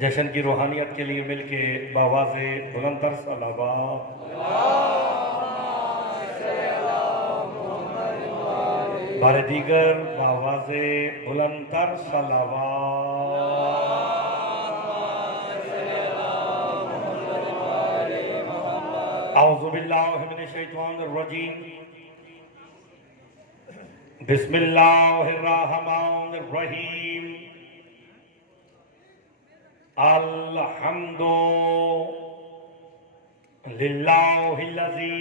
जश्न की रूहानियत के लिए मिलके बावाज़े बुलंदतर सलावत। बारे दीगर बावाज़े बुलंदतर सलावत। औज़ु बिल्लाहि मिनश शैतानिर रजीम। बिस्मिल्लाहिर रहमानिर रहीम। अल्हम्दु लिल्लाहिल्लज़ी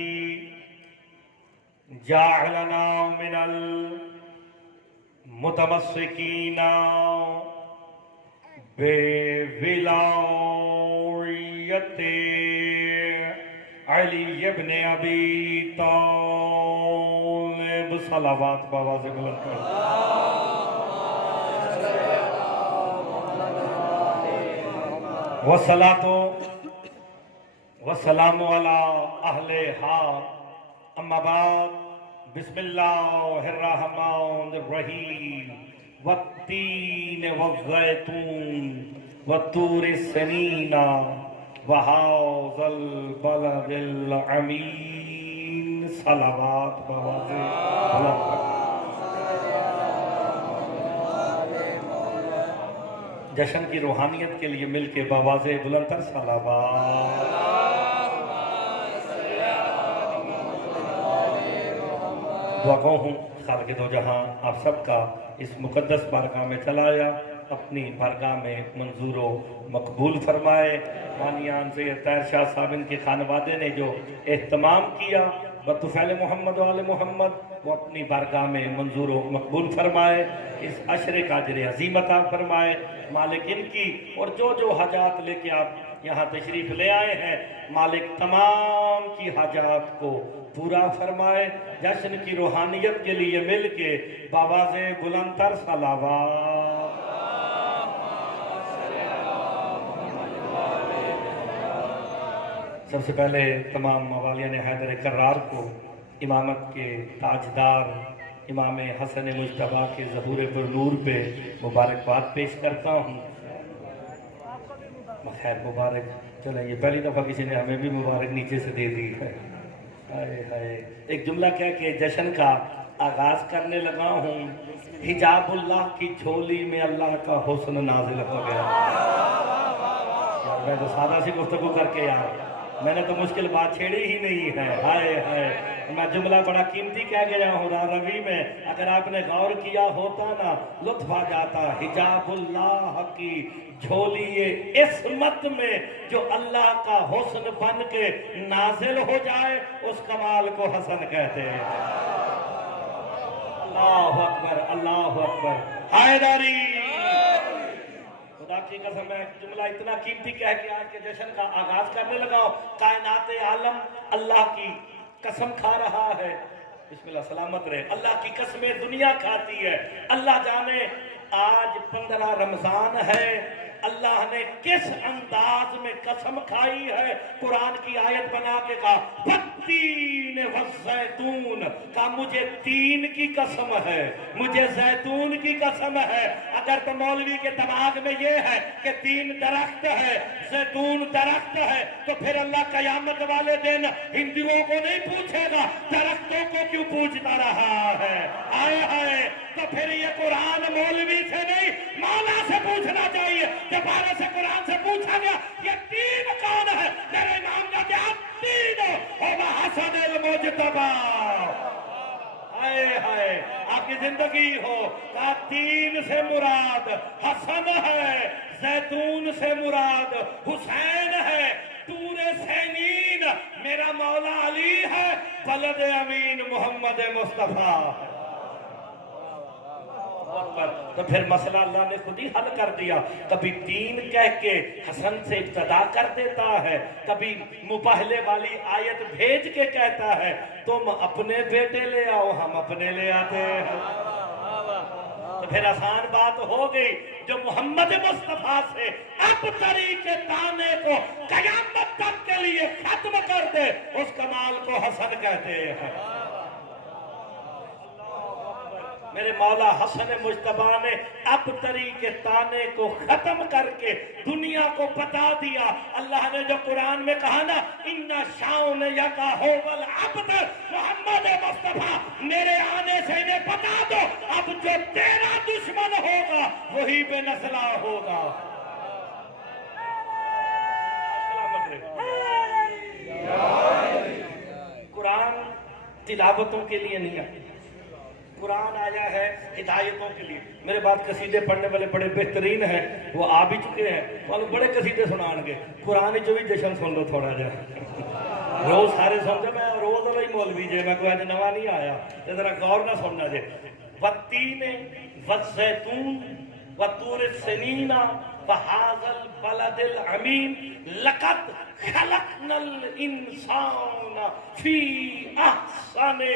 जअलना मिनल मुतमस्सिकीना बिविलायति अली इब्न अबी तालिब सलावत बावाज़े बुलंद कर। वस्सलातो वस्सलामु अला अहले हा अम्मा बाद। बिस्मिल्लाहिर रहमानिर रहीम। वत्तीन वज़्ज़ैतून वत्तूरि सनीना वहाज़ल बलदिल अमीन सलावत बावाज़े बुलंद कर। जश्न की रूहानियत के लिए मिलके बावाज़े बुलंदतर सलावत। दुआ गो हूँ खालिक़ दो जहां आप सबका इस मुक़द्दस बारगाह में चलाया अपनी बारगाह में मंजूर मकबूल फरमाए। मानियान से तैर शाह साहब के खानवादे ने जो एहतमाम किया बतुफ़ैल मोहम्मद वाले मोहम्मद वो अपनी बारगाह में मंजूर मकबूल फरमाए। इस अशरे का अजर अज़ीम अता फरमाए मालिक इनकी, और जो जो हाजात लेके आप यहाँ तशरीफ़ ले आए हैं मालिक तमाम की हाजात को पूरा फरमाए। जश्न की रूहानियत के लिए मिल के बावाज़े बुलंदतर सलावत। सबसे पहले तमाम मवालियान हैदर कर्रार को इमामत के ताजदार इमाम हसन मुज्तबा के ज़हूर पर नूर पे मुबारकबाद पेश करता हूँ। खैर मुबारक, चलो ये पहली दफ़ा किसी ने हमें भी मुबारक नीचे से दे दी है। हाय हाय, एक जुमला कह के जश्न का आगाज़ करने लगा हूँ। हिजाबुल्लाह की झोली में अल्लाह का हुस्न नाजिल हो गया। यार मैं तो सादा सी गुफ्तगू करके यार मैंने तो मुश्किल बात छेड़ी ही नहीं है। हाय हाय, मैं जुमला बड़ा कीमती कह गया हूँ रवि में, अगर आपने गौर किया होता ना लुत्फ आ जाता। हिजाबुल्लाह की झोली ये इस्मत में जो अल्लाह का हुस्न बन के नाजिल हो जाए उस कमाल को हसन कहते हैं। अल्लाह अकबर, अल्लाह अकबर। हैदरी खुदा की कसम, मैं जुमला इतना कीमती कह के आज के जश्न का आगाज करने लगा। कायनात आलम अल्लाह की कसम खा रहा है। बिस्मिल्लाह सलामत रहे। अल्लाह की कसमें दुनिया खाती है। अल्लाह जाने आज 15 रमजान है, अल्लाह ने किस अंदाज में कसम खाई है। कुरान की आयत बना के कहा वत्तीन वज़्ज़ैतून का, मुझे तीन की कसम है, मुझे जैतून की कसम है। अगर तो मौलवी के दिमाग में ये है कि तीन दरख्त है जैतून दरख्त है तो फिर अल्लाह कयामत वाले दिन हिंदुओं को नहीं पूछेगा दरख्तों को क्यों पूछता रहा है। आए हाय, तो फिर ये कुरान मौलवी से नहीं मौला से पूछना चाहिए। दोबारा से कुरान से पूछा गया ये तीन कौन है, मेरे इमाम का क्या तीन हो हसन मुज्तबा। हाय हाय, आपकी जिंदगी हो का तीन से मुराद हसन है, जैतून से मुराद हुसैन है, तूरे सैनीन मेरा मौला अली है, बलद अमीन मोहम्मद मुस्तफा। तो फिर मसला अल्लाह ने खुद ही हल कर दिया। कभी तीन कह के हसन से इब्तदा कर देता है, कभी मुबाहले वाली आयत भेज के कहता है तुम अपने बेटे ले आओ, हम अपने ले आते हैं। तो फिर आसान बात हो गई, जो मोहम्मद मुस्तफा से अब तरीके ताने को कयामत तक के लिए खत्म कर दे उस कमाल को हसन कहते हैं। मेरे मौला हसन मुज्तबा ने अब तरी के ताने को खत्म करके दुनिया को बता दिया। अल्लाह ने जो कुरान में कहा ना, इन्ना शाउन यका होवल अब्द मोहम्मद मुस्तफा, मेरे आने से इन्हें बता दो अब जो तेरा दुश्मन होगा वही बेनस्ला होगा। कुरान तिलावतों के लिए नहीं आया, कुरान आया है हिदायतों के लिए। मेरे बाद कसीदे पढ़ने वाले बड़े बेहतरीन हैं, वो आ भी चुके हैं, वो बड़े कसीदे सुनाएंगे। कुरान जो भी जश्न सुन लो थोड़ा जा, रोज सारे सुनते, मैं रोज वाला ही मौलवी जे, मैं कोई नवा नहीं आया, तो जरा गौर ना सुनना जे। वत्तीन वज़ैतून वतूर सनीना वहाज़ल बलदिल अमीन लक़द खलक़नल इंसान फी अहसने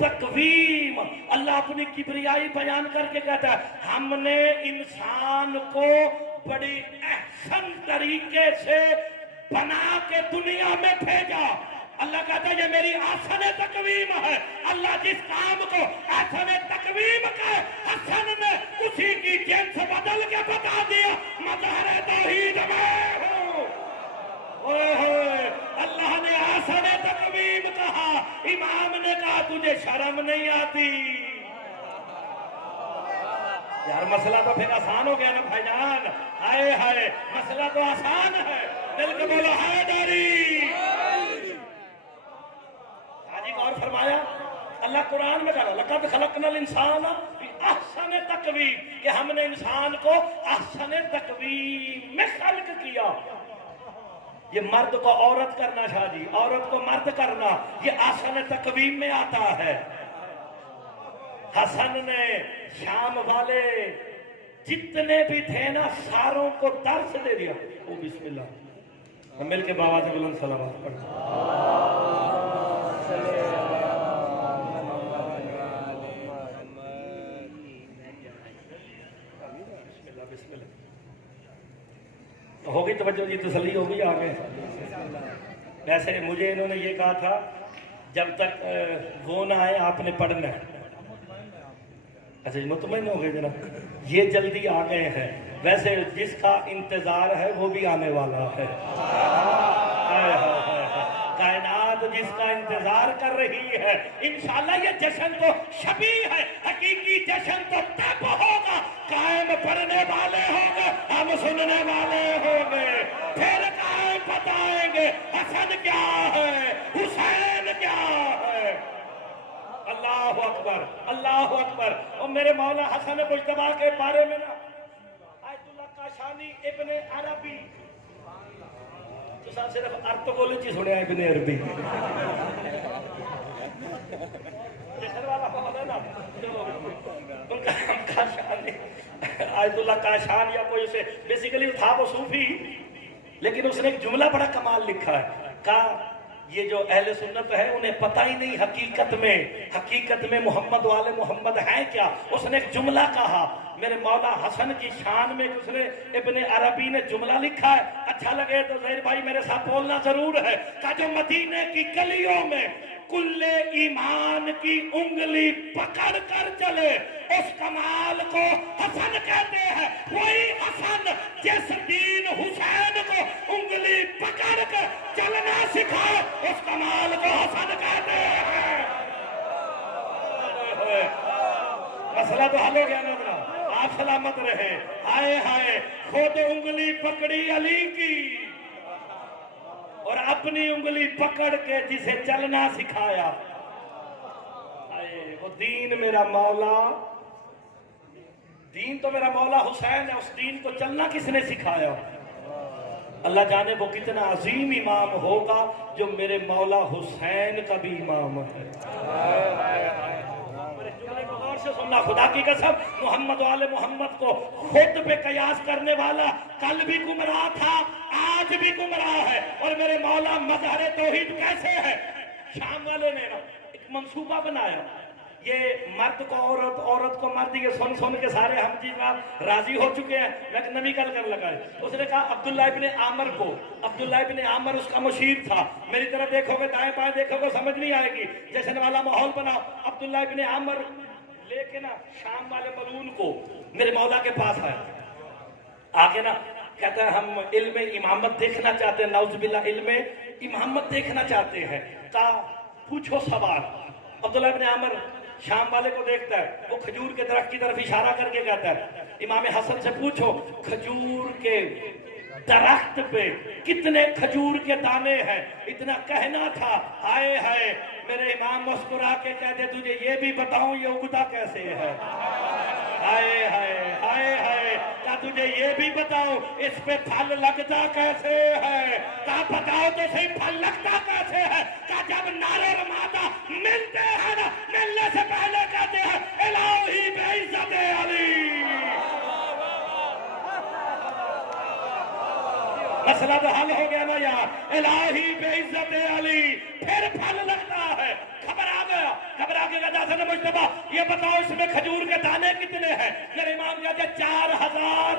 तकवीम। अल्लाह अपनी किबरियाई बयान करके कहता है, हमने इंसान को बड़ी अहसन तरीके से बना के दुनिया में भेजा। अल्लाह कहता है ये मेरी आसन तकवीम है। अल्लाह जिस काम को आसन तकवीम का हसन ने उसी की जिन्स बदल के बता दिया, मज़हर तौहीद में हूं। अल्लाह ने आसन तकवीम कहा, इमाम ने कहा तुझे शर्म नहीं आती? यार मसला तो फिर आसान हो गया ना भाईजान। हाय हाय, मसला तो आसान है, दिल के बोलो हैदरी। और फरमाया अल्लाह कुरान में कहा, लक़द खलक़नल इंसान फी अहसन तकवीम, कि हमने इंसान को अहसन तकवीम में खल्क किया। ये मर्द को औरत करना शादी, औरत को मर्द करना, ये अहसन तकवीम में आता है। हसन ने शाम वाले जितने भी थे ना सारों को दर्स दे दिया। ओ बिस्मिल्लाह, हम मिल के बाबा से बुलंद सलावत पढ़ते। होगी तवज्जो जी, तसल्ली होगी आगे। वैसे मुझे इन्होंने ये कहा था जब तक वो ना आए आपने पढ़ना है। अच्छा जी, मुतमईन हो गए जना, ये जल्दी आ गए हैं। वैसे जिसका इंतजार है वो भी आने वाला है। कायनात जिसका इंतजार कर रही है, इंशाल्लाह ये जश्न तो शबी है, हकीकी जश्न तो तब होगा कायम पढ़ने वाले होंगे, हम सुनने वाले होंगे, फिर कायम बताएंगे हसन क्या है, हुसैन क्या है। अल्लाह अकबर, अल्लाह अकबर। और मेरे मौला हसन मुज्तबा के बारे में ना आयतुल्लाह काशानी इब्ने अरबी तो सिर्फ अर्थ बोले ची सुने इब्ने अरबी आयतुल्लाह काशान या कोई उसे बेसिकली था वो सूफी, लेकिन उसने एक जुमला बड़ा कमाल लिखा है। कहा ये जो अहले सुन्नत है उन्हें पता ही नहीं हकीकत में मोहम्मद वाले मोहम्मद हैं क्या। उसने एक जुमला कहा, मेरे मौला हसन की शान में उसने इब्ने अरबी ने जुमला लिखा है। अच्छा लगे तो ज़हीर भाई मेरे साथ बोलना जरूर है। का जो मदीने की गलियों में कुल्ले ईमान की उंगली पकड़ कर चले, उस कमाल को हसन कहते हैं। वही हसन जिस दीन हुसैन को उंगली पकड़ कर चलना सिखा, उस कमाल को हसन कहते हैं। मसला तो हल हो गया ना, आप सलामत रहे। हाय हाय, खुद उंगली पकड़ी अली की और अपनी उंगली पकड़ के जिसे चलना सिखाया। वो दीन मेरा मौला, दीन तो मेरा मौला हुसैन है, उस दीन को चलना किसने सिखाया? अल्लाह जाने वो कितना अजीम इमाम होगा जो मेरे मौला हुसैन का भी इमाम है। से सुनना, खुदा की कसम, मोहम्मद वाले मोहम्मद को खुद पे कयास करने वाला कल भी गुमराह था, आज भी गुमराह है। और मेरे मौला मज़हर तौहीद कैसे है? शाम वाले ने ना एक मंसूबा बनाया, ये मर्द को औरत, औरत को मर्द, ये सुन सुन के सारे हम जी राजी हो चुके हैं। मैं नबी कल कर लगा है। उसने कहा अब्दुल्लाह इब्ने आमर को, अब्दुल्लाह इब्ने आमर उसका मुशीर था। मेरी तरफ देखोगे, दाएं बाएं देखोगे, समझ नहीं आएगी। जश्न वाला माहौल बनाओ। अब्दुल्लाह इब्ने आमर लेके ना शाम वाले मलून को मेरे मौला के पास है, आके ना कहता है हम इल्म इमामत देखना चाहते हैं, नाउजुबिल्ला इल्म इमामत देखना चाहते हैं। का पूछो सवाल। अब्दुल्लाह इब्न आमर शाम वाले को देखता है, वो खजूर के दरख्त की तरफ इशारा करके कहता है इमाम हसन से पूछो खजूर के दरख्त पे कितने खजूर के दाने हैं। इतना कहना था, हाय हाय मेरे इमाम मुस्कुरा के कहते तुझे ये भी बताऊं ये उगता कैसे है। हाय हाय हाय हाय क्या तुझे ये भी बताऊं इस पे फल लगता कैसे है। क्या बताओ तो सही फल लगता कैसे है। क्या जब नारे माता मिलते हैं ना, मिलने से पहले कहते हैं इलाही बेइज्जत अली। मसला तो हल हो गया ना यार, इलाही बेइज्जत अली, फिर फल लगता है। खबर आ गया, खबर आ गया दासन मुस्तफा ये बताओ इसमें खजूर के दाने कितने हैं। मेरे इमाम कहते 4004।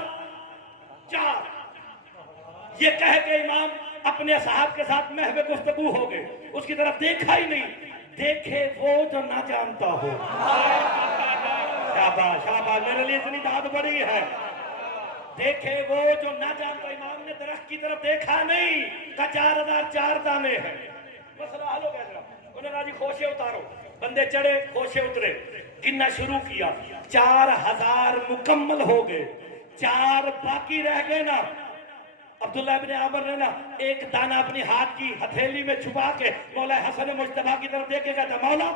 ये कह के इमाम अपने साहब के साथ महवे गुफ्तगू हो गए, उसकी तरफ देखा ही नहीं। देखे वो जो ना जानता हो। शाबाश शाबाश, मेरे लिए इतनी दाद बड़ी है। देखे वो जो ना जानता, इमाम ने दरख्त की तरफ देखा नहीं, का 4004 दाने हैं। मसला हल हो गया। उन्होंने जी खोशे उतारो, बंदे चढ़े खोशे उतरे, गिनना शुरू किया, 4000 मुकम्मल हो गए, 4 बाकी रह गए ना। अब्दुल्लाह इब्न आमर ने ना एक दाना अपनी हाथ की हथेली में छुपा के मौला हसन मुस्तफा की तरफ देखे कहता मौला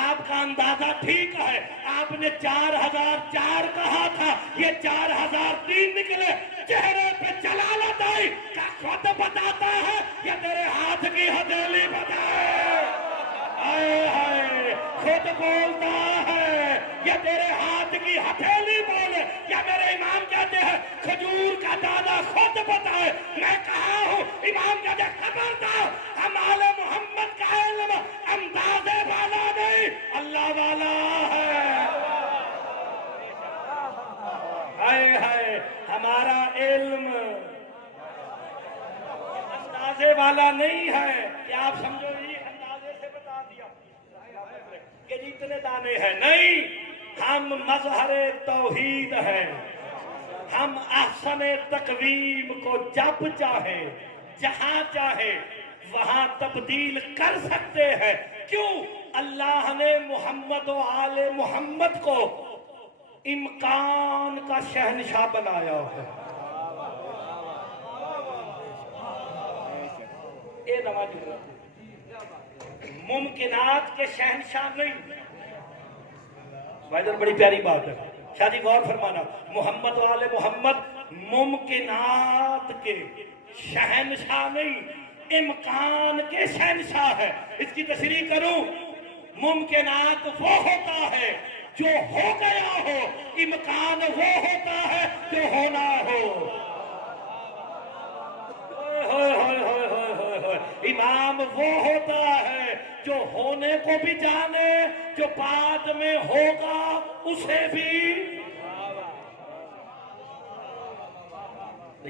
आपका अंदाजा ठीक है, आपने 4004 कहा था, ये 4003 निकले। चेहरे पे जलालत आई, क्या खुद बताता है या तेरे हाथ की हथेली बताए। आए हाय खुद बोलता है या तेरे हाथ की हथेली बोले, या मेरे इमाम कहते हैं खजूर का दाना खुद बताए। मैं कहा हूं इमाम कहते खबरदार, हम आले मोहम्मद का इल्म अंदाजे वाला नहीं अल्लाह वाला है। हाय हाय हमारा इल्म अंदाजे वाला नहीं है कि आप समझो ये अंदाजे से बता दिया कि जितने दाने हैं। नहीं, हम मजहरे तौहीद हैं। हम अहसन तकवीम को जब चाहे जहां चाहे वहां तब्दील कर सकते हैं। क्यों? अल्लाह ने मोहम्मद और आले मोहम्मद को इम्कान का शहनशाह बनाया है। ए नवाज मुमकिनात के शहनशाह नहीं। भाईजान बड़ी प्यारी बात है, शादी गौर फरमाना। मोहम्मद वाले मोहम्मद मुमकिनात के शहनशाह नहीं, इम्कान के शहनशाह है। इसकी तशरीह करूं, मुमकिनात वो होता है जो हो गया हो, इम्कान वो होता है जो होना हो। इमाम वो होता है जो होने को भी जाने, जो बाद में होगा उसे भी।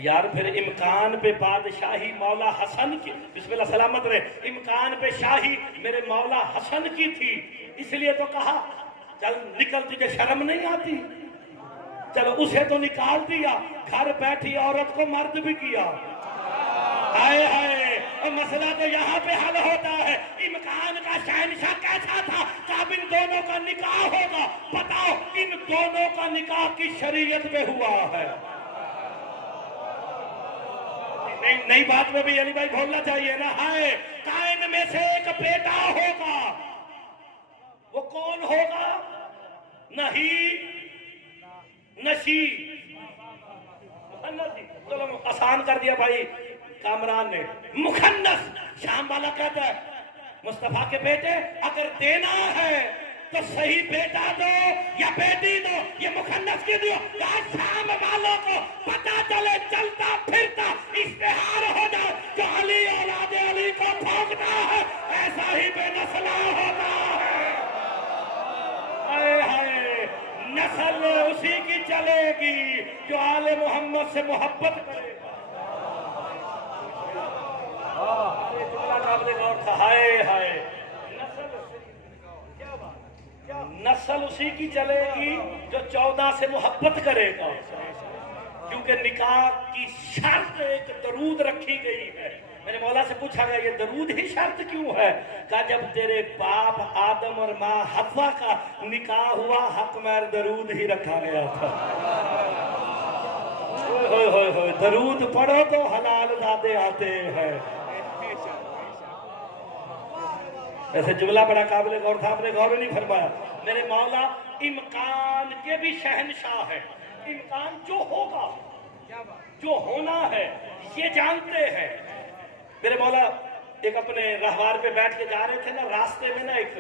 यार फिर इम्कान पे बादशाही मौला हसन की, बिस्मिल्लाह सलामत रहे, इम्कान पे शाही मेरे मौला हसन की थी। इसलिए तो कहा चल निकल, तुझे शर्म नहीं आती। चलो उसे तो निकाल दिया, घर बैठी औरत को मर्द भी किया। हाय हाय, मसला तो यहाँ पे हल होता है। इम्कान का शहनशाह कैसा था? कब इन दोनों का निकाह होगा? बताओ, इन दोनों का निकाह की शरीयत में हुआ है। नई बात में भी अली भाई बोलना चाहिए ना। हाय, कायन में से एक बेटा होगा, वो कौन होगा? नहीं नशी। चलो आसान कर दिया भाई कामरान ने। मुखन्नस, शाम वाला कहता है मुस्तफा के बेटे अगर देना है तो सही बेटा दो या बेटी दो, ये मुखन्नस की दो। शाम वालों को पता चले चलता फिरता इश्तेहार हो जाए जो अली औलाद अली को भोगता है, ऐसा ही बेनस्ला होता है। हाय हाय, नस्ल उसी की चलेगी जो आले मोहम्मद से मोहब्बत करेगा। हाय हाय, नस्ल उसी की चलेगी जो 14 से मोहब्बत करेगा, क्योंकि निकाह की शर्त एक दरूद रखी गई है। मेरे मौला से पूछा गया ये दरूद ही शर्त क्यों है? कहा जब तेरे बाप आदम और माँ हव्वा का निकाह हुआ हक में दरूद ही रखा गया था। हो दरूद पढ़ो तो हलाल दादे आते हैं। ऐसे जुमला बड़ा काबिल गौर था, आपने गौर नहीं फरमाया। मेरे मौला इम्कान के भी शहनशाह है। इम्कान जो होगा, जो होना है, ये जानते हैं। मेरे मौला एक अपने रहवार पे बैठ के जा रहे थे ना, रास्ते में ना एक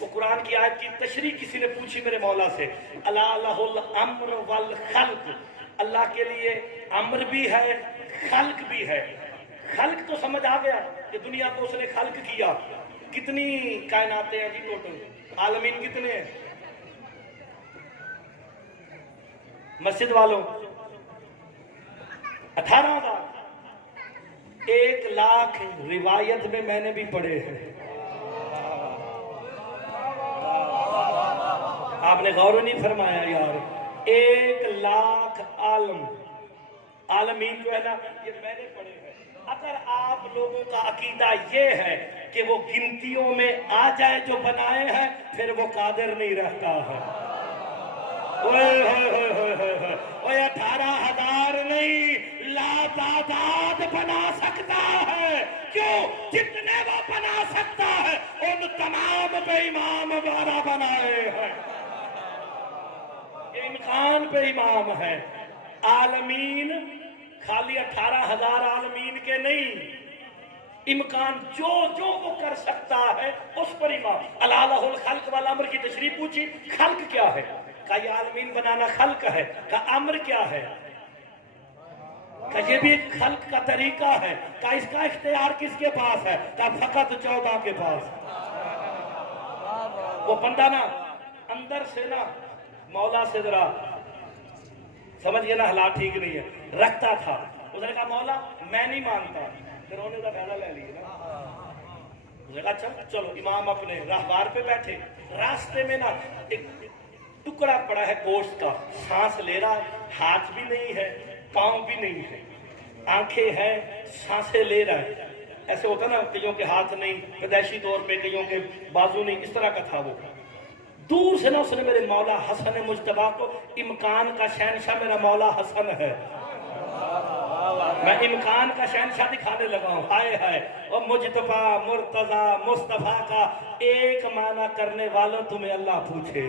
वो कुरान की आयत की तशरीह किसी ने पूछी मेरे मौला से, अला लहुल अम्र वल खल्क, अल्लाह के लिए अम्र भी है, खल्क भी है। खल्क तो समझ आ गया कि दुनिया को उसने खल्क किया। कितनी कायनातें हैं जी टोटल? आलमीन कितने हैं? मस्जिद वालों 18,000। 1,00,000 रिवायत में मैंने भी पढ़े हैं। आपने गौर नहीं फरमाया यार। 1,00,000 आलमीन जो है ना, ये मैंने पढ़े हैं। अगर आप लोगों का अकीदा ये है कि वो गिनतियों में आ जाए जो बनाए हैं, फिर वो कादिर नहीं रहता है। ओए 18,000 नहीं, लातादाद बना सकता है। क्यों? जितने वो बना सकता है उन तमाम पे इमाम 12 बनाए हैं। इम्कान पे इमाम है। आलमीन खाली 18,000 आलमीन के नहीं, इम्कान जो जो वो कर सकता है उस पर इमाम। अलाहुल खल्क वाला अम्र की तशरीह पूछी, खल्क क्या है? का ये आलमीन बनाना खल्क है। का अम्र क्या है? का ये भी एक खल्क का तरीका है। का इसका इख्तियार किसके पास है? का फकत 14 के पास। वो बंदा ना अंदर से ना मौला से जरा समझिए ना, हालात ठीक नहीं है, रखता था। उसने कहा मौला मैं नहीं मानता, फिर उन्होंने तो फायदा ले लिया ना। उसने कहा अच्छा चलो। इमाम अपने राहवार पे बैठे, रास्ते में ना एक टुकड़ा पड़ा है गोश्त का, सांस ले रहा है, हाथ भी नहीं है, पांव भी नहीं है, आंखें हैं, सांसें ले रहा है। ऐसे होता ना, कईयों के हाथ नहीं, पैदाइशी तौर पे कईयों के बाजू नहीं, इस तरह का था वो। दूर से ना उसने मेरे मौला हसन मुज्तबा को, इम्कान का शहनशाह मेरा मौला हसन है, मैं इम्कान का शहनशाह दिखाने लगा हूँ। हाय हाय, और मुज्तबा मुर्तजा मुस्तफा का एक माना करने वालों तुम्हें अल्लाह पूछे।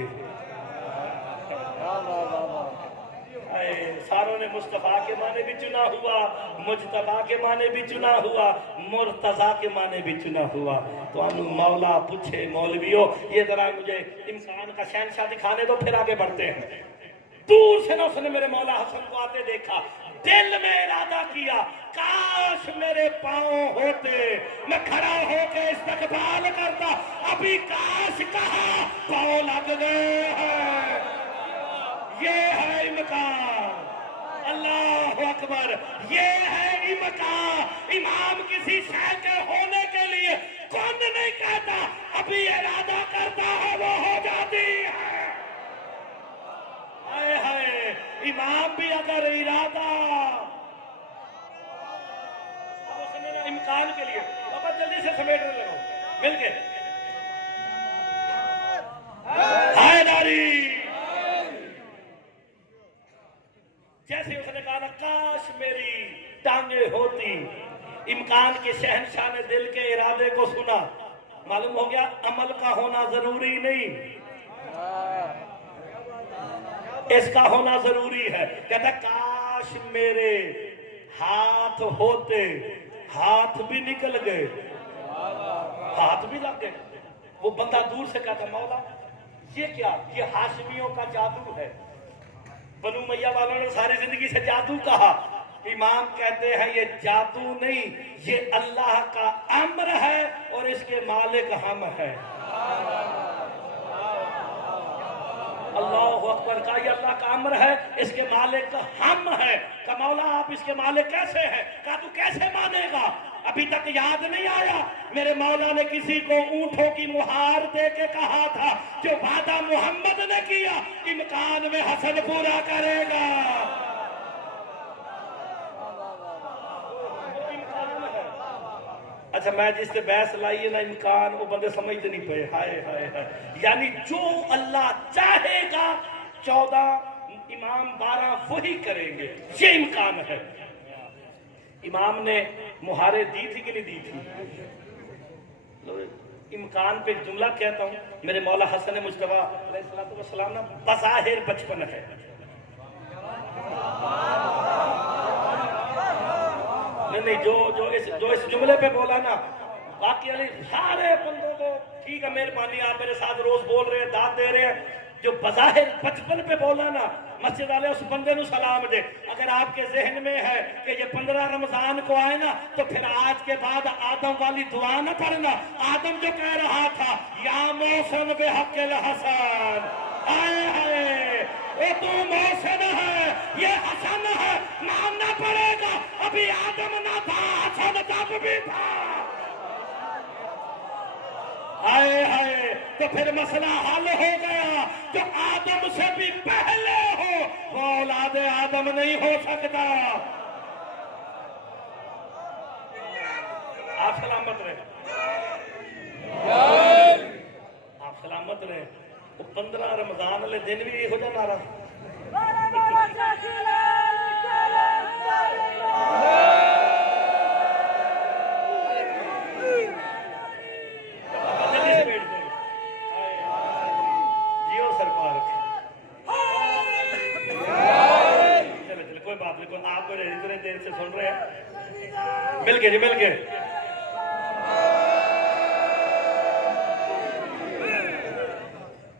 सारों ने मुस्तफा के माने भी चुना हुआ, मुज्तबा के माने भी चुना हुआ, मुर्तजा के माने भी चुना हुआ। तो अनु मौला पूछे मौलवियों ये जरा मुझे इम्कान का शहनशाह दिखाने दो, फिर आगे बढ़ते हैं। दूर से ना उसने मेरे मौला हसन को आते देखा, दिल में इरादा किया काश मेरे पांव होते, मैं खड़ा होकर इस्तकबाल करता। अभी काश कहा, पांव लग गए हैं। ये है इम्कान। अल्लाह अकबर, ये है इम्कान। इमाम किसी शय के होने के लिए कौन नहीं कहता, अभी इरादा करता है वो हो जाती है। हाय हाय, इमाम भी अगर इरादा उसने ना इम्कान के लिए, बाबा जल्दी से समेटने लगो मिलके। हैदरी जैसे उसने कहा ना काश मेरी टांगे होती, इम्कान के शहनशाह ने दिल के इरादे को सुना। मालूम हो गया अमल का होना जरूरी नहीं, इसका होना जरूरी है। कहता काश मेरे हाथ होते, हाथ भी निकल गए, हाथ भी लग गए। वो बंदा दूर से कहता मौला ये क्या? ये हाशमियों का जादू है। बनु मैया वालों ने सारी जिंदगी से जादू कहा। इमाम कहते हैं ये जादू नहीं, ये अल्लाह का अम्र है और इसके मालिक हम हैं। अल्लाह अकबर का, ये अल्लाह का अम्र है, इसके मालिक हम हैं। का मौला आप इसके मालिक कैसे हैं? का तू कैसे मानेगा? अभी तक याद नहीं आया? मेरे मौला ने किसी को ऊंटों की मुहार दे के कहा था, जो वादा मोहम्मद ने किया इम्कान में हसन पूरा करेगा। अच्छा, मैं जिससे बहस लाई है ना इम्कान, वो बंदे समझते नहीं पे। हाय हाय हाय, यानी जो अल्लाह चाहेगा 14 इमाम 12 वही करेंगे, ये इम्कान है। इमाम ने मुहारे दी थी कि नहीं दी थी? इम्कान पे जुमला कहता हूं, मेरे मौला हसन मुस्तफा अलैहिस्सलाम ना बज़ाहिर बचपन है, नहीं जो इस जुमले पे बोला ना, बाकी वाले सारे बंदों को ठीक है, मेहरबानी, आप मेरे साथ रोज बोल रहे हैं, दाद दे रहे हैं। जो बज़ाहिर बचपन पे बोला ना, मस्जिद वाले उस बंदे को सलाम दे। अगर आपके जहन में है कि ये 15 रमजान को आए ना, तो फिर आज के बाद आदम वाली दुआ न पढ़ना। आदम जो कह रहा था, या मौसम बेहक़िल हसन, आए है ये तू मौसम है, ये हसन है, मानना पड़ेगा। अभी आदम ना था, हसन तब भी था। हाय हाय, तो फिर मसला हल हो गया। जो आदम से भी पहले हो वो औलाद आदम नहीं हो सकता। आप सलामत रहे, आप सलामत रहे। वो 15 रमजान वाले दिन भी हो जाना रहा। आप इतने देर से सुन रहे हैं, मिल गए जी, मिल गए।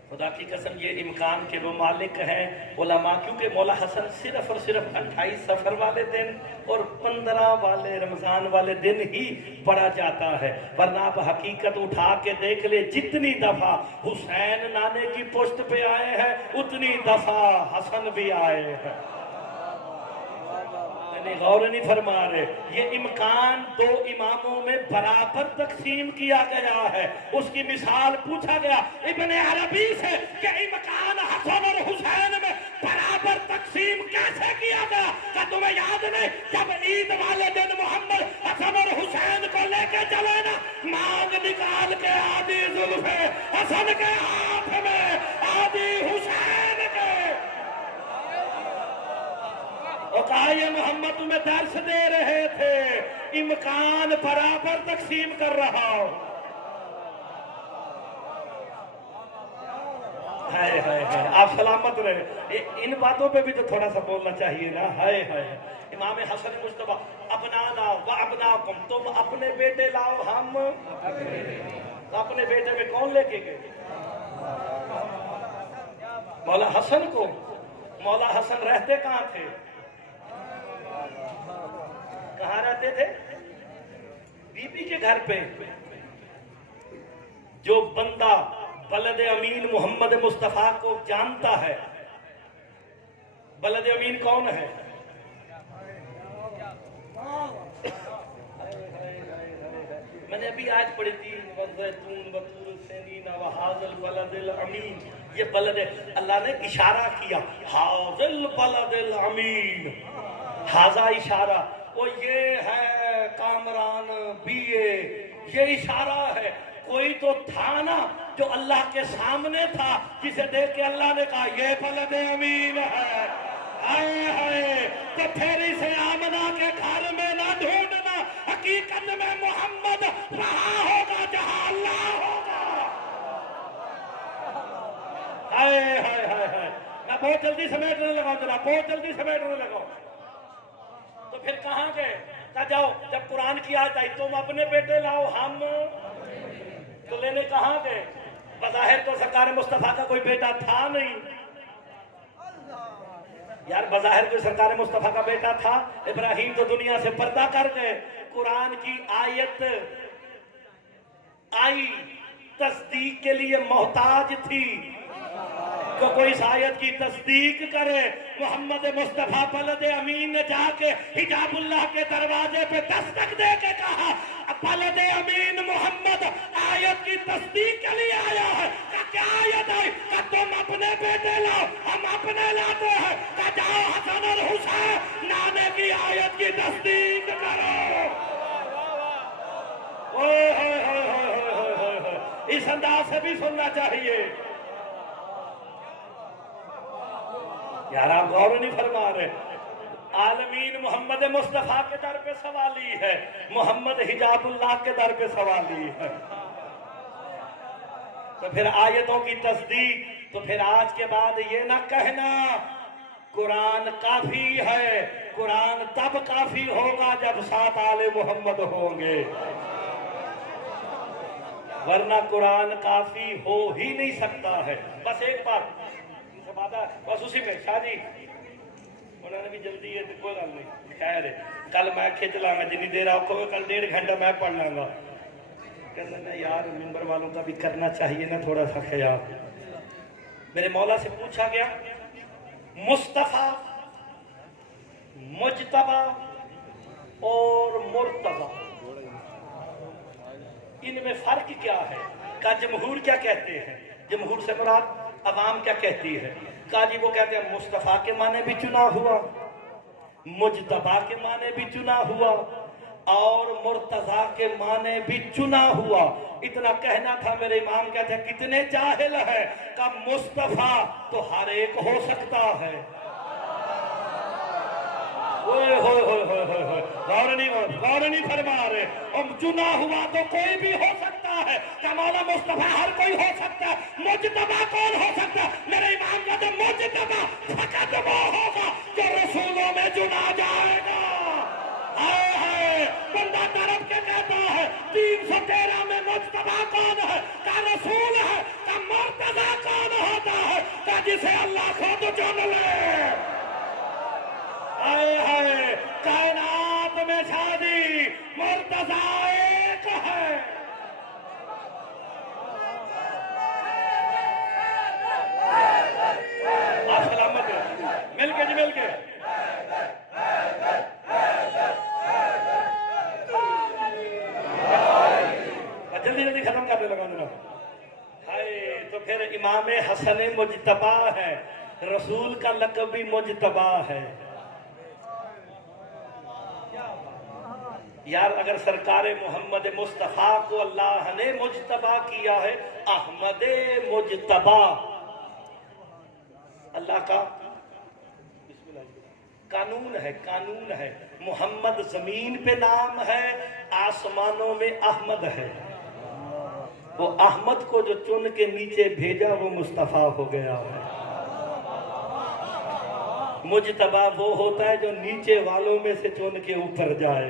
खुदा की कसम, ये इम्कान के वो मालिक हैं उलमा, क्योंकि मौला हसन सिर्फ और सिर्फ 28 सफर वाले दिन और 15 वाले रमजान वाले दिन ही पढ़ा जाता है। वरना आप हकीकत उठा के देख ले, जितनी दफा हुसैन नाने की पोस्ट पे आए हैं उतनी दफा हसन भी आए हैं। गौर नहीं फरमा रहे। ये इम्कान 2 इमामों में बराबर तकसीम किया गया है। उसकी मिसाल पूछा गया इब्ने अरबी से कि इम्कान हसन और हुसैन में बराबर तकसीम कैसे किया गया? क्या तुम्हें याद नहीं, जब ईद वाले दिन मोहम्मद हसन और हुसैन को लेके चले ना, मांग निकाल के आधी जुल्फे हसन के हाथ में, आधी हुसैन के, और कहा ये मोहम्मद तुम्हें दर्श दे रहे थे, इम्कान बराबर तकसीम कर रहा हूं। हाय हाय हाय, आप सलामत रहे। इन बातों पे भी तो थोड़ा सा बोलना चाहिए ना। हाय हाय, इमाम हसन मुस्तफा, अपना लाओ व अपनाकुम, तुम अपने बेटे लाओ, हम तो अपने बेटे में कौन लेके गए? मौला हसन को। मौला हसन रहते कहां थे? कहां रहते थे? बीबी के घर पे। जो बंदा बलद अमीन मोहम्मद मुस्तफा को जानता है, बलद अमीन कौन है? मैंने अभी आज पढ़ी थी, अमीन, ये बलद, अल्लाह ने इशारा किया, हाजिल बलदिल अमीन, हाजा इशारा, वो ये है कामरान बीए, ये इशारा है। कोई तो था ना जो अल्लाह के सामने था, जिसे देख के अल्लाह ने कहा ये बलद अमीन है। हाय हाय, तो फिर इसे आमना के घर में ना ढूंढना, हकीकत में मोहम्मद वहां होगा जहां अल्लाह होगा। हाय हाय हाय हाय, मैं बहुत जल्दी समेटने लगा, जरा बहुत जल्दी समेटने लगा। तो फिर कहां गए? कहा जाओ, जब कुरान की आयत आई तुम अपने बेटे लाओ, हम तो लेने कहां गए? बज़ाहिर तो सरकार मुस्तफा का कोई बेटा था नहीं यार, बज़ाहिर कोई सरकार मुस्तफा का बेटा था? इब्राहिम तो दुनिया से पर्दा कर गए। कुरान की आयत आई, तस्दीक के लिए मोहताज थी। को कोई इस आयत की तस्दीक करे। मोहम्मद मुस्तफा बलद अमीन ने जाके हिजाबुल्लाह के दरवाजे पे दस्तक दे के कहा, बलद अमीन मोहम्मद आयत की तस्दीक के लिए आया है। क्या आयत है? कि तुम अपने बेटे लाओ, हम अपने लाते हैं। कि जाओ हसन और हुसैन लाने की आयत की तस्दीक करो। इस अंदाज से भी सुनना चाहिए। यार आप गौर नहीं फरमा रहे। आलमीन मोहम्मद मुस्तफा के दर पे सवाली है, मोहम्मद हिजाबुल्लाह के दर पे सवाली है। तो फिर आयतों की तस्दीक, तो फिर आज के बाद ये ना कहना कुरान काफी है। कुरान तब काफी होगा जब साथ आले मोहम्मद होंगे, वरना कुरान काफी हो ही नहीं सकता है। बस एक बात बस उसी में शादी उन्होंने भी जल्दी है तो कोई गल नहीं, खैर है, कल मैं खिंच लांगा जितनी देर आपको, कल 1.5 घंटा मैं पढ़ लांगा। कहना ना यार मिंबर वालों का भी करना चाहिए ना थोड़ा सा ख्याल। मेरे मौला से पूछा गया मुस्तफा, मुजतबा और मुर्तबा, इनमें फर्क क्या है? का जमहूर क्या कहते हैं? जमहूर से मुराद अवाम क्या कहती है? काजी वो कहते हैं मुस्तफा के माने भी चुना हुआ, मुजतबा के माने भी चुना हुआ और मुर्तजा के माने भी चुना हुआ। इतना कहना था। मेरे इमाम कहते हैं कितने जाहिल है का मुस्तफा तो हर एक हो सकता है। गौर नहीं फरमा रहे। और चुना हुआ तो कोई भी हो सकता है। क्या मौला मुस्तफा हर कोई हो सकता है? मुजतबा कौन हो सकता है? मेरे इमाम कहते मुजतबा फकत वो होगा जो रसूलों में चुना जाएगा। हाय हाय, बंदा तरफ के कहता है 313 में मुजतबा कौन है? का रसूल है। का मुर्तजा कौन होता है? का जिसे अल्लाह खुद चुन ले। हाय हाय, कायनात में शादी मुर्तजा एक है। आप सलामत मिलके जी मिलके। जल्दी जल्दी खत्म करने लगा जरा। हाय, तो फिर इमाम हसन मुजतबा है, रसूल का लक़ब भी मुजतबा है। यार अगर सरकार मोहम्मद मुस्तफा को अल्लाह ने मुजतबा किया है, अहमद मुजतबा अल्लाह का कानून है, कानून है। मोहम्मद जमीन पे नाम है, आसमानों में अहमद है। वो अहमद को जो चुन के नीचे भेजा वो मुस्तफा हो गया है। मुजतबा वो होता है जो नीचे वालों में से चुन के ऊपर जाए।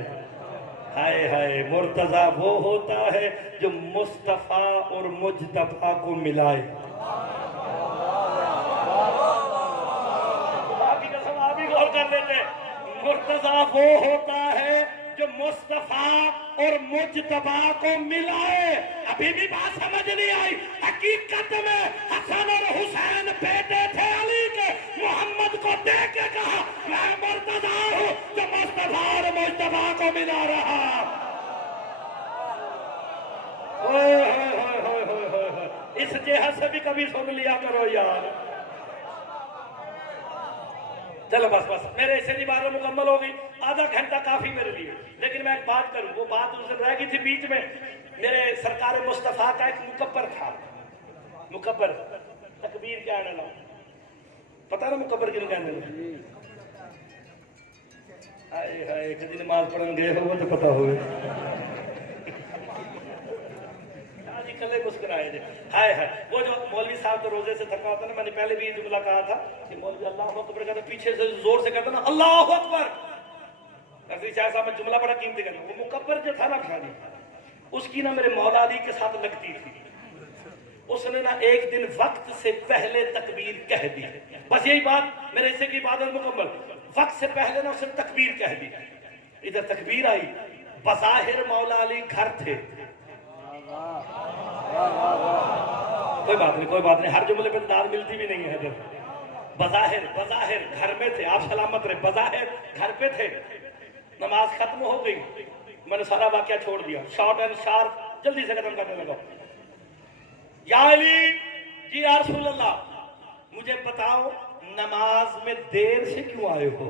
हाय हाय, मुर्तजा वो होता है जो मुस्तफा और मुजतबा को मिलाए। आप ही गौर कर लेते। मुर्तजा वो होता है जो मुस्तफा और मुजतबा को मिलाए। अभी भी बात समझ नहीं आई। हकीकत में हसन और हुसैन बेटे थे अली के। मोहम्मद को देख के कहा मैं मुर्तजा हूं जो मुस्तफा और मुजतबा को मिला रहा। इस जेहद से भी कभी सुन लिया करो यार। चलो बस बस, मेरे ऐसे नहीं बातें मुकम्मल हो गई। आधा घंटा काफी मेरे लिए। लेकिन मैं एक बात करूं, वो बात उस दिन रह गई थी बीच में। मेरे सरकार मुस्तफा का एक मुकब्बर था। मुकब्बर तकबीर क्या आने लगा, पता ना मुकब्बर किन कहने लगे? हाय हाय, कभी नमाज पढ़न गए हो तो पता हो। कले मुस्कुराए थे। हाय हाय, वो जो मौलवी साहब तो रोजे से थका होता ना, मैंने पहले भी जुमला कहा था कि मौलवी अल्लाह अकबर कहता, पीछे से जोर से कहता ना अल्लाह अकबर। ऐसे शाह साहब में जुमला बड़ा कीमती करना। वो मुकब्बर जो था ना खाली, उसकी ना मेरे मौला अली के साथ लगती थी। उसने ना एक दिन वक्त से पहले तकबीर कह दी। बस यही बात, मेरे हिस्से की इबादत मुकम्मल। वक्त से पहले ना उसने तकबीर कह दी। इधर तकबीर आई, बज़ाहिर मौला अली घर थे, कोई बात नहीं, हर जुमले पे दाद मिलती भी नहीं है। जब बज़ाहिर बज़ाहिर घर में थे आप, सलामत रहे, बज़ाहिर घर पे थे, नमाज खत्म हो गई, मैंने सारा वाकया छोड़ दिया, शॉर्ट एंड शार्प जल्दी से खत्म करने लगा। या अली जी या रसूल अल्लाह, मुझे बताओ नमाज में देर से क्यों आए हो?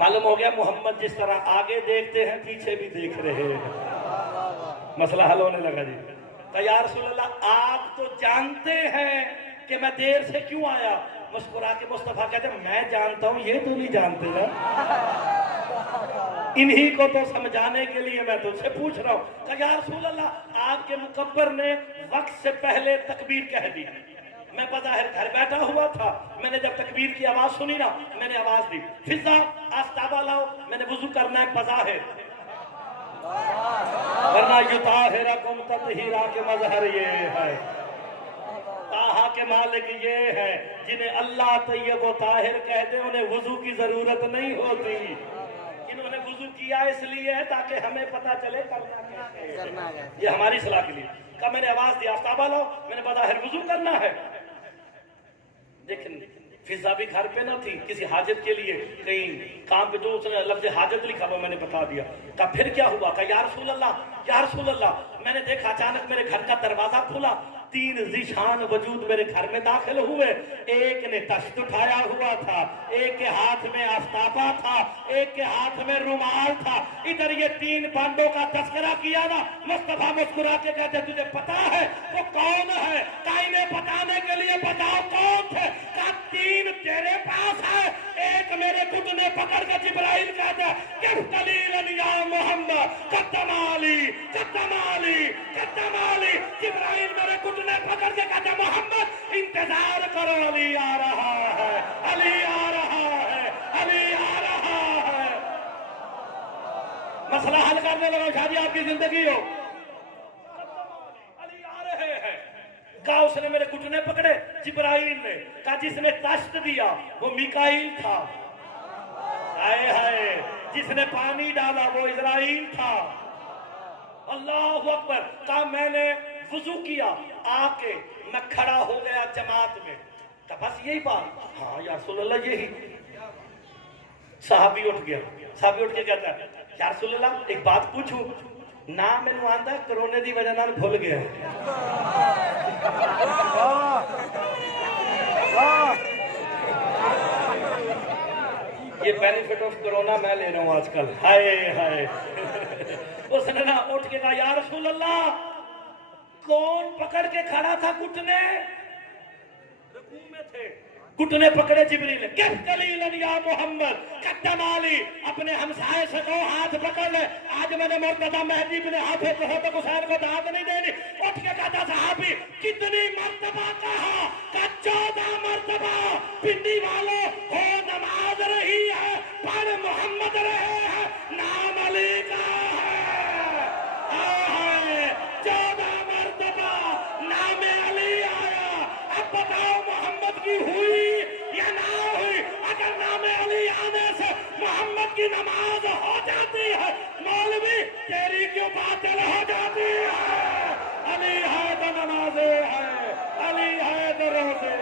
मालूम हो गया मोहम्मद जिस तरह आगे देखते हैं पीछे भी देख रहे हैं। मसला हल होने लगा जी। तो या रसूल अल्लाह, आप तो जानते हैं कि मैं देर से क्यों आया। मुस्कुरा के मुस्तफा कहते मैं जानता हूं, ये तो नहीं जानते ना, इन्हीं को तो समझाने के लिए मैं तुझसे पूछ रहा हूं। तो या रसूल अल्लाह, आपके मुकब्बर ने वक्त से पहले तकबीर कह दी, मैं बज़ाहिर घर बैठा हुआ था, मैंने जब तकबीर की आवाज सुनी ना, मैंने आवाज दी, फिजा आस्ताबा लाओ, मैंने वुजू करना है बज़ाहिर, वरना युताहिरकुम तत्हीरा के मजहर ये है। ताहा के मालिक ये है जिन्हें अल्लाह तय्यब व ताहिर कहते, उन्हें वुजू की जरूरत नहीं होती। इन्होंने वुजू किया इसलिए है ताकि हमें पता चले करना है, ये हमारी सलाह के लिए। कब मैंने आवाज दी आस्ताबा लाओ, मैंने बज़ाहिर वुजू करना है। लेकिन फिजा भी घर पे ना थी, किसी हाजत के लिए कहीं काम पे, जो उसने लफ्ज़ हाजत लिखा हुआ मैंने बता दिया। कहा फिर क्या हुआ? कहा या रसूल अल्लाह, या रसूल अल्लाह, मैंने देखा अचानक मेरे घर का दरवाजा खुला, 3 ज़ीशान वजूद मेरे घर में दाखिल हुए। एक ने तश्त उठाया हुआ था, एक के हाथ में आस्ताबा था, एक के हाथ में रुमाल था। इधर ये 3 बांडों का तस्करा किया ना, मुस्तफा मुस्कुरा के कहते तुझे पता है वो कौन है? का इन्हें बताने के लिए बताओ कौन थे? का 3 तेरे पास है, एक मेरे घुटने पकड़ के जिब्राइल कहता किफ कलीलन या मोहम्मद कद्दमाली कद्दमाली कद्दमाली। जिब्राइल मेरे घुटने पकड़ के कहता मोहम्मद इंतजार करो, अली आ रहा है, अली आ रहा है, अली आ रहा है। मसला हल करने लगा, शादी आपकी जिंदगी हो। अली आ रहे हैं, कहा उसने मेरे घुटने पकड़े, जिब्राइल ने कहा जिसने तश्त दिया वो मिकाईल था, हाय हाय, जिसने पानी डाला वो इजराइल था। अल्लाहु अकबर। कहा मैंने वुजू किया, आके मैं खड़ा हो गया जमात में, तो बस यही बात। हाँ या रसूल अल्लाह यही। साहबी उठ गया, साहबी उठ के कहता है या रसूल अल्लाह एक बात पूछूं? ना मैनू आंदा कोरोना की वजह नाल भूल गया। ये बेनिफिट ऑफ कोरोना मैं ले रहा हूं आजकल, हाय हाय। उसने ना उठ के कहा या रसूल अल्लाह, कौन पकड़ के खड़ा था घुटने? रुकू में थे, घुटने पकड़े जिब्रील। किफ कलीलन या मोहम्मद कद्दमाली, अपने हमसाये से दो हाथ पकड़ ले, आज मैंने मुर्तजा मेहदी बिन हाफिज तक हुसैन को दाद नहीं देनी। उठ के कहता साहबी कितनी मर्तबा कहा? का 14 मर्तबा। पिंडी वालों हो नमाज रही है, पर मोहम्मद रहे हैं, नाम अली का है। 14 मर्तबा नाम अली आया। अब बताओ मोहम्मद की हुई या ना हुई? अगर नाम अली आने से मोहम्मद की नमाज हो जाती है, मौलवी तेरी क्यों बातिल हो जाती है? अली है तो नमाज़ें है, अली है तो रोज़े।